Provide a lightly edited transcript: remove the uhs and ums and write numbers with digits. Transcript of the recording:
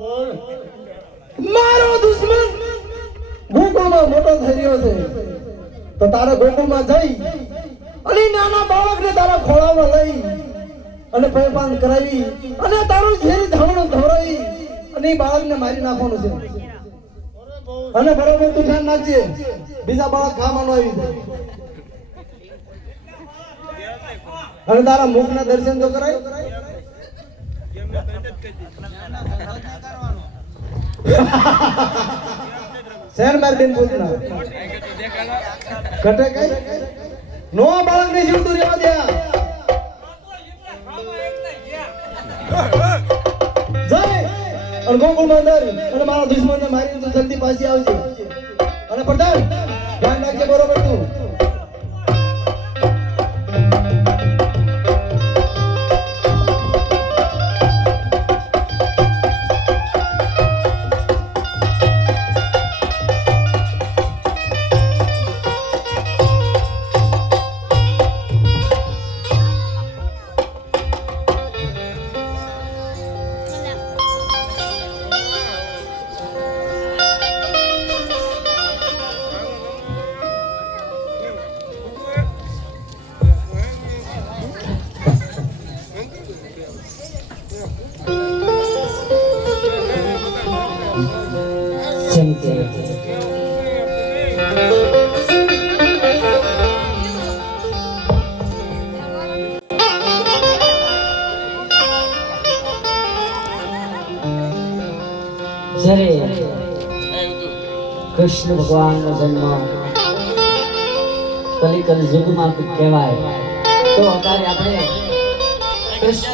મારો દુશ્મન ગોકુળમાં મોટો થઈ રહ્યો છે તો તારે ગોકુળમાં જઈ અને નાના બાળકને તારા ખોળામાં લઈ અને પૈપાન કરાવી અને તારું ઝેરી ધાવણું ધવરાવી અને બાળકને મારી નાખવાનું છે અને બરોબર તું ધ્યાન નાખજે બીજા બાળક ખાવાનું આવી જાય અને તારા મુખના દર્શન તો કરાય શેર માર બેન પૂછના કટે કઈ નો બાળક ને જીવતું રહેવા દે જય અને ગોકુળમાં અંદર અને મારા દુશ્મનને મારી તો જલ્દી પાછી આવજે અને પ્રધાન ધ્યાન રાખજે બરોબર તું જ્યારે કૃષ્ણ ભગવાનનો જન્મ કલિકલ યુગમાં કહેવાય તો અત્યારે આપણે કૃષ્ણ